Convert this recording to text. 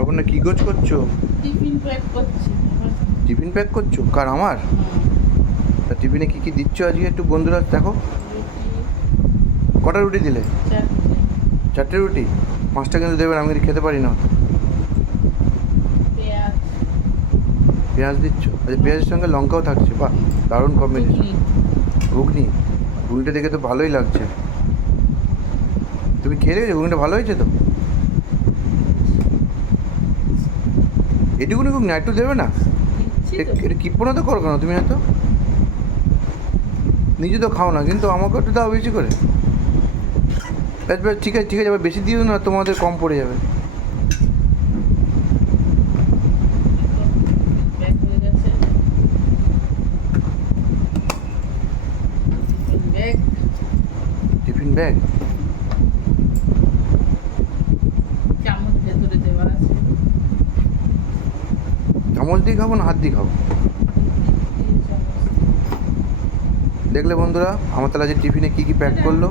ওখানে কি গোছ করছো? টিফিন প্যাক করছি। টিফিন প্যাক করছো? কার, আমার? তা টিফিনে কি কি দিচ্ছ আজকে একটু বন্ধুরা দেখো। রুটি কটা রুটি দিলে? 4টে। 4টে রুটি? 5টা কিন্তু দেবেন, আমি কিন্তু খেতে পারি না। পেঁয়াজ। পেঁয়াজ দিচ্ছ? আচ্ছা, পেঁয়াজের সঙ্গে লঙ্কাও থাকছে, বাহ দারুণ কম্বিনেশন। ঘুগনি। ঘুগনি? ঘুগনিটা দেখে তো ভালোই লাগছে। তুমি খেয়ে দেখেছো ঘুগনিটা ভালো হয়েছে তো? এটুকুনি ঘুগনি একটু দেবে না? দিচ্ছি তো। এটা কিপনা তো করো কেন তুমি এত? নিজে তো খাও না, কিন্তু আমাকে একটু দাও বেশি করে। বেশ বেশ, ঠিক আছে ঠিক আছে, আবার বেশি দিও না, তোমাদের কম পড়ে যাবে। প্যাক হয়ে গেছে। Tiffin bag. Tiffin bag? চামচ ভেতরে দেওয়া আছে। চামচ দিয়ে খাবো না হাত দিয়ে খাবো? দেখলে বন্ধুরা, আমার তাহলে আজ টিফিনে কী কী প্যাক করলো।